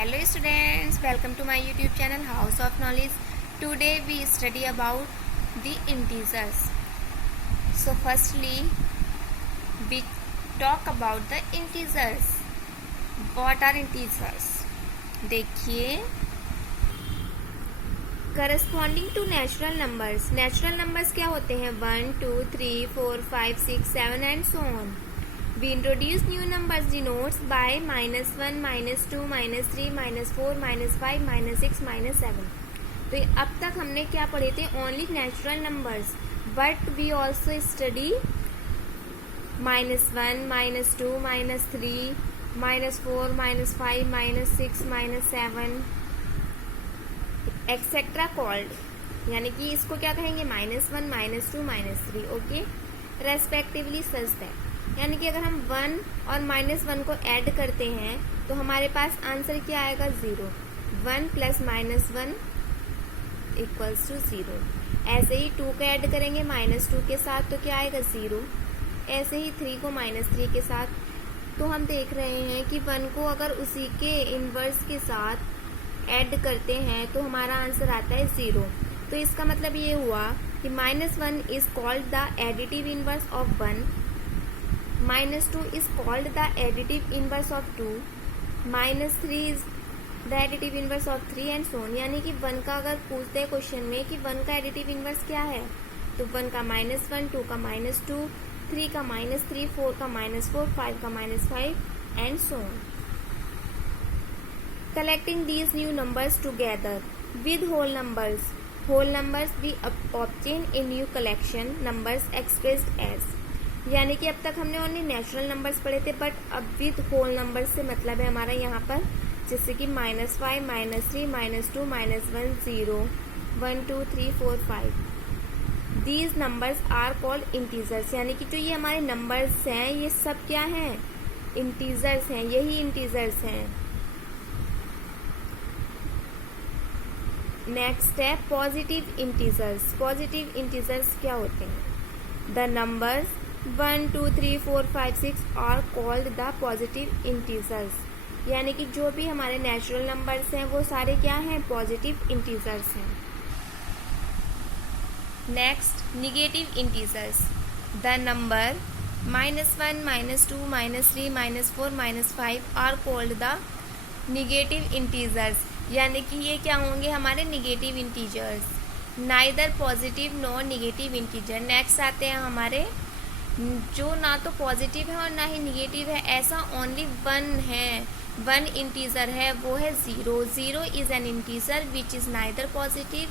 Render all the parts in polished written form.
Hello students, welcome to my YouTube channel House of Knowledge. Today we study about the integers. So firstly we talk about the integers. What are integers? देखिए, corresponding to natural numbers. Natural numbers क्या होते हैं? 1, 2, 3, 4, 5, 6, 7 and so on. We introduce new numbers denotes by -1, -2, -3, -4, -5, -6, -7. तो अब तक हमने क्या पढ़े थे? Only natural numbers, but we also study -1, -2, -3, -4, -5, -6, -7 etcetera called, यानी कि इसको क्या कहेंगे? -1, -2, -3, ओके, रेस्पेक्टिवली सच दैट। यानी कि अगर हम 1 और -1 को ऐड करते हैं तो हमारे पास आंसर क्या आएगा? 0। 1 + -1 = 0। ऐसे ही 2 को ऐड करेंगे -2 के साथ तो क्या आएगा? 0। ऐसे ही 3 को -3 के साथ। तो हम देख रहे हैं कि 1 को अगर उसी के इनवर्स के साथ ऐड करते हैं तो हमारा आंसर आता है 0। तो इसका मतलब ये हुआ कि -1 is called the additive inverse of 1, -2 is called the additive inverse of 2, -3 is the additive inverse of 3 and so on। यानी कि 1 का अगर पूछते हैं क्वेश्चन में कि 1 का एडिटिव इनवर्स क्या है, तो 1 का -1, 2 का -2, 3 का -3, 4 का -4, 5 का -5 and so on। Collecting these new numbers together with whole numbers we obtain a new collection numbers expressed as। यानी कि अब तक हमने ओनली नेचुरल नंबर्स पढ़े थे, बट अब विद होल नंबर्स से मतलब है हमारा यहाँ पर, जैसे कि -5, -3, -2, -1, 0, 1, 2, 3, 4, 5। These numbers are called integers. यानी कि जो ये हमारे नंबर्स हैं ये सब क्या हैं? इंटीजर्स हैं, यही इंटीजर्स हैं। नेक्स्ट है पॉजिटिव इंटीजर्स। पॉजिटिव इंटीजर्स क्या होते हैं? The numbers 1, 2, 3, 4, 5, 6 are called the positive integers. यानी कि जो भी हमारे नेचुरल नंबर्स हैं वो सारे क्या हैं? पॉजिटिव इंटीजर्स हैं। Next negative integers. The number -1, -2, -3, -4, -5 are called the negative integers. यानी कि ये क्या होंगे? हमारे negative integers. Neither positive nor negative integer. Next आते हैं हमारे जो ना तो पॉजिटिव है और ना ही निगेटिव है, ऐसा ओनली 1 है, 1 इंटीजर है, वो है 0। 0 is an integer which is neither positive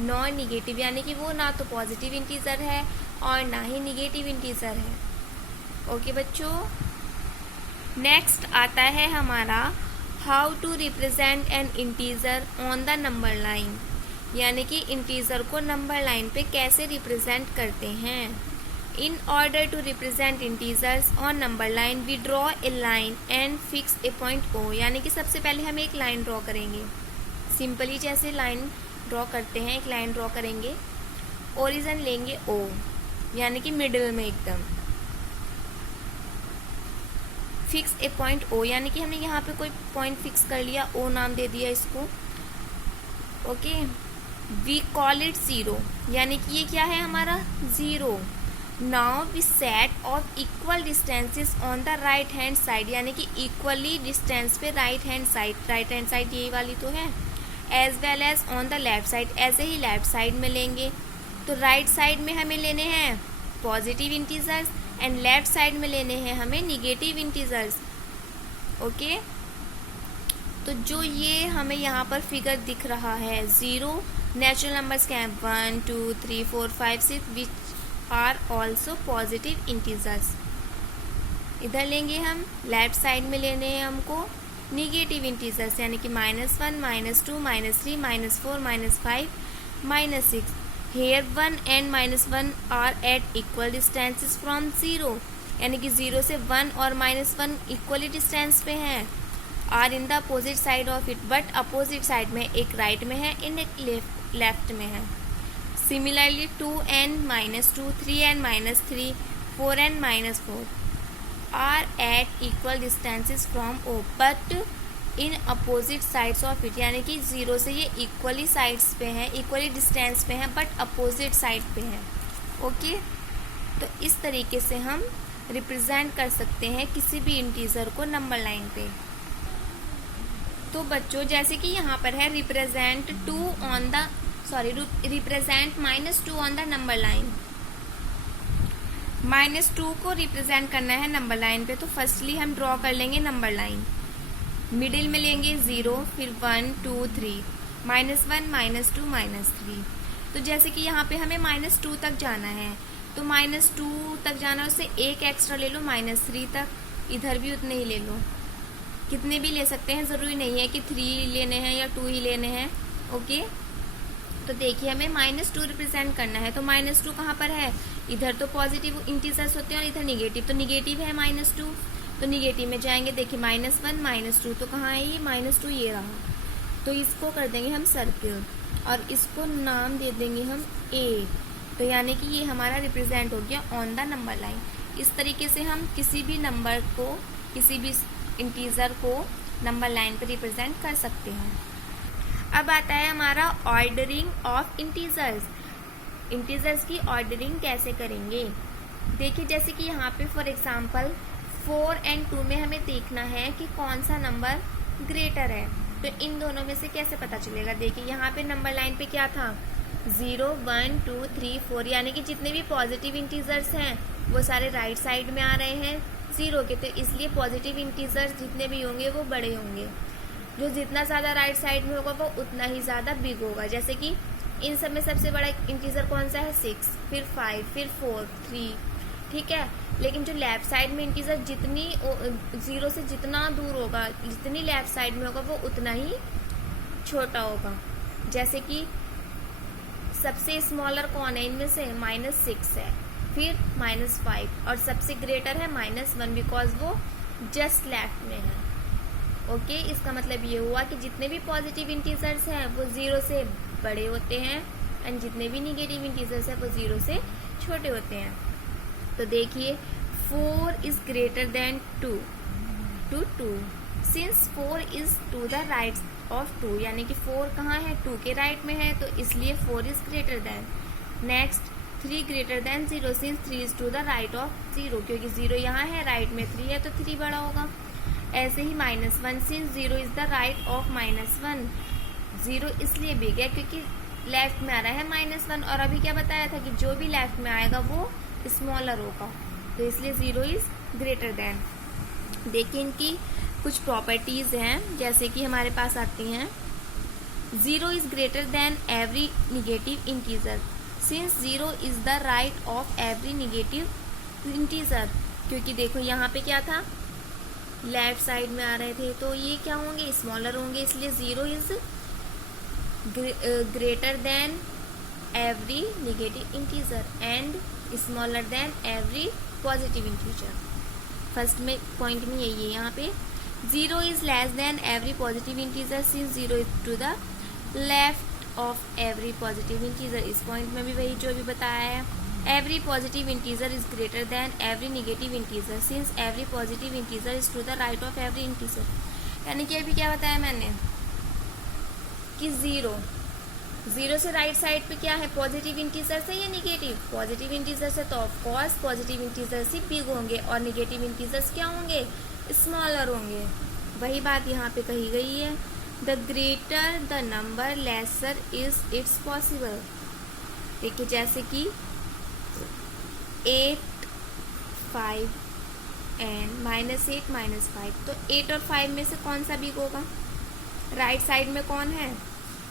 nor negative. यानी कि वो ना तो पॉजिटिव इंटीजर है और ना ही निगेटिव इंटीजर है। ओके बच्चों, नेक्स्ट आता है हमारा how to represent an integer on the number line. यानी कि इंटीजर को नंबर लाइन पे कैसे रिप्रेजेंट करते हैं। In order to represent integers on number line, we draw a line and fix a point O। यानी कि सबसे पहले हम एक लाइन ड्रॉ करेंगे। सिंपली जैसे लाइन ड्रॉ करते हैं, एक लाइन ड्रॉ करेंगे, ओरिजिन लेंगे O, यानी कि मिडिल में एकदम। फिक्स ए पॉइंट O, यानी कि हमने यहाँ पे कोई पॉइंट फिक्स कर लिया, O नाम दे दिया इसको। Okay, we call it 0। यानी कि ये क्या है हमारा? 0। Now we set off equal distances on the right hand side. यानी कि इक्वली डिस्टेंस पे राइट हैंड साइड यही वाली तो है, as well as on the left side. ऐसे ही लेफ्ट साइड में लेंगे तो राइट साइड में हमें लेने हैं positive integers and left side में लेने हैं हमें निगेटिव इंटीजर्स। ओके, तो जो ये हमें यहाँ पर फिगर दिख रहा है 0, नेचुरल नंबर्स क्या हैं? 1, 2, 3, 4, 5, 6 which are also positive integers. इधर लेंगे हम, लेफ्ट साइड में लेने हैं हमको निगेटिव इंटीजर्स, यानी कि -1, -2, -3, -4, -5, -6। Here 1 and -1 are at equal distances from 0। यानी कि 0 से 1 और -1 इक्वली डिस्टेंस पे हैं। Are in the opposite side of it, but opposite side में, एक राइट में है, इन एक लेफ्ट में है। Similarly 2 and -2, 3 and -3, 4 and -4 are at equal distances from O, but in opposite sides of it, यानी कि 0 से ये इक्वली साइड्स पे हैं, इक्वली डिस्टेंस पे हैं, बट अपोजिट साइड पे हैं। ओके, तो इस तरीके से हम रिप्रेजेंट कर सकते हैं किसी भी इंटीजर को नंबर लाइन पे। तो बच्चों जैसे कि यहाँ पर है represent -2 on the number line. -2 को रिप्रेजेंट करना है नंबर लाइन पे, तो फर्स्टली हम ड्रॉ कर लेंगे नंबर लाइन। मिडिल में लेंगे 0, फिर 1 2 3, -1 -2 -3। तो जैसे कि यहाँ पे हमें -2 तक जाना है, तो -2 तक जाना है, उससे एक एक्स्ट्रा ले लो -3 तक, इधर भी उतने ही ले लो, कितने भी ले सकते हैं, ज़रूरी नहीं है कि 3 लेने हैं या 2 ही लेने हैं। ओके, तो देखिए हमें -2 रिप्रेजेंट करना है, तो -2 कहाँ पर है, इधर तो पॉजिटिव इंटीजर्स होते हैं और इधर निगेटिव, तो निगेटिव है -2, तो निगेटिव में जाएंगे। देखिए -1 -2, तो कहाँ है ये -2, ये रहा। तो इसको कर देंगे हम सर्किल और इसको नाम दे देंगे हम A। तो यानी कि ये हमारा रिप्रेजेंट हो गया ऑन द नंबर लाइन। इस tariके से हम किसी भी नंबर को, किसी भी इंटीजर को नंबर लाइन पर रिप्रेजेंट कर सकते हैं। अब आता है हमारा ऑर्डरिंग ऑफ इंटीजर्स। इंटीजर्स की ऑर्डरिंग कैसे करेंगे, देखिए जैसे कि यहाँ पे फॉर एग्जांपल 4 और 2 में हमें देखना है कि कौन सा नंबर ग्रेटर है। तो इन दोनों में से कैसे पता चलेगा, देखिए यहाँ पे नंबर लाइन पे क्या था, 0 1 2 3 4, यानी कि जितने भी पॉजिटिव इंटीजर्स हैं वो सारे राइट साइड में आ रहे हैं 0 के, तो इसलिए पॉजिटिव इंटीजर्स जितने भी होंगे वो बड़े होंगे। जो जितना ज़्यादा राइट साइड में होगा वो उतना ही ज़्यादा बिग होगा। जैसे कि इन सब में सबसे बड़ा इंटीजर कौन सा है, 6, फिर 5, फिर 4, 3, ठीक है। लेकिन जो लेफ्ट साइड में इंटीजर जितनी 0 से जितना दूर होगा, जितनी लेफ्ट साइड में होगा वो उतना ही छोटा होगा। जैसे कि सबसे स्मॉलर कौन है इनमें से, -6 है, फिर -5, और सबसे ग्रेटर है -1, बिकॉज वो जस्ट लेफ्ट में है। ओके, इसका मतलब ये हुआ कि जितने भी पॉजिटिव इंटीजर्स हैं वो 0 से बड़े होते हैं एंड जितने भी निगेटिव इंटीजर्स हैं वो 0 से छोटे होते हैं। तो देखिए 4 is greater than 2 to 2, since 4 is to the right of 2, यानी कि 4 कहाँ है, 2 के राइट में है, तो इसलिए 4 is greater than. Next 3 greater than 0, since 3 is to the right of 0, क्योंकि 0 यहाँ है, राइट में 3 है, तो 3 बड़ा होगा। ऐसे ही -1, since 0 is the right of -1, 0 इसलिए बिग है क्योंकि लेफ्ट में आ रहा है -1, और अभी क्या बताया था कि जो भी लेफ्ट में आएगा वो स्मॉलर होगा, तो इसलिए 0 इज ग्रेटर देन। देखिए इनकी कुछ प्रॉपर्टीज हैं, जैसे कि हमारे पास आती हैं, 0 is greater than every negative integer, since 0 is the right of every negative integer, क्योंकि देखो यहाँ पे क्या था, लेफ्ट साइड में आ रहे थे, तो ये क्या होंगे, स्मॉलर होंगे, इसलिए 0 is greater than every negative integer and smaller than every positive integer. First में पॉइंट में यही है, यहाँ पे 0 is less than every positive integer, since 0 is to the left of every positive integer. इस पॉइंट में भी वही जो भी बताया है, every positive integer is greater than every negative integer, since every positive integer is to the right of every integer. यानी कि अभी क्या बताया मैंने कि 0 से राइट साइड पे क्या है, पॉजिटिव इंटीजर से या निगेटिव, पॉजिटिव इंटीजर से, तो of course positive integers he big होंगे और निगेटिव इंटीजर्स क्या होंगे, स्मॉलर होंगे। वही बात यहाँ पे कही गई है, the greater the number lesser is its possible. देखिए जैसे कि 8 5 एंड -8 -5, तो 8 और 5 में से कौन सा बिग होगा, राइट साइड में कौन है,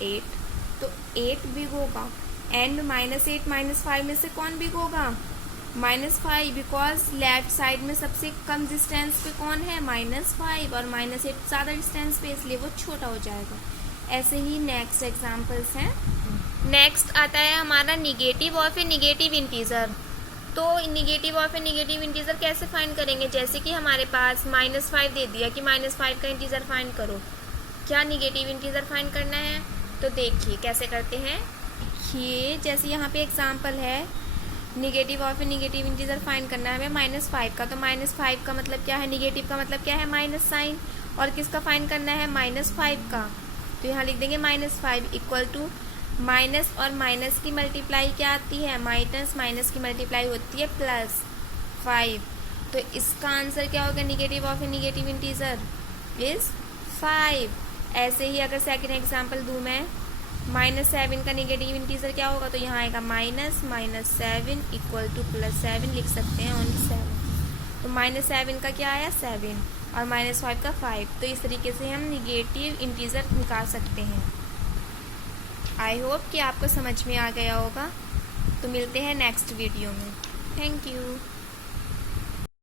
8, तो 8 बिग होगा, एंड -8 -5 में से कौन बिग होगा, -5, बिकॉज लेफ्ट साइड में सबसे कम डिस्टेंस पे कौन है, -5, और -8 ज़्यादा डिस्टेंस पे, इसलिए वो छोटा हो जाएगा। ऐसे ही नेक्स्ट एग्जांपल्स हैं। नेक्स्ट आता है हमारा negative of a negative integer. तो negative of a negative integer कैसे फाइंड करेंगे, जैसे कि हमारे पास -5 दे दिया कि -5 का इंटीजर फाइंड करो, क्या निगेटिव इंटीजर फाइंड करना है, तो देखिए कैसे करते हैं। ये जैसे यहाँ पे एग्जांपल है, negative of a negative integer find करना है हमें -5 का, तो -5 का मतलब क्या है, निगेटिव का मतलब क्या है, माइनस साइन, और किसका फाइंड करना है, -5 का। तो यहाँ लिख देंगे -5 इक्वल टू माइनस और माइनस की मल्टीप्लाई क्या आती है, माइनस माइनस की मल्टीप्लाई होती है +5। तो इसका आंसर क्या होगा, negative of a negative integer is 5। ऐसे ही अगर सेकेंड एग्जाम्पल दूँ मैं, -7 का निगेटिव इंटीजर क्या होगा, तो यहाँ आएगा -7 इक्वल टू +7 लिख सकते हैं ओनली 7। तो -7 का क्या आया 7 और -5 का 5। तो इस तरीके से हम निगेटिव इंटीजर निकाल सकते हैं। आई होप कि आपको समझ में आ गया होगा। तो मिलते हैं नेक्स्ट वीडियो में। Thank you.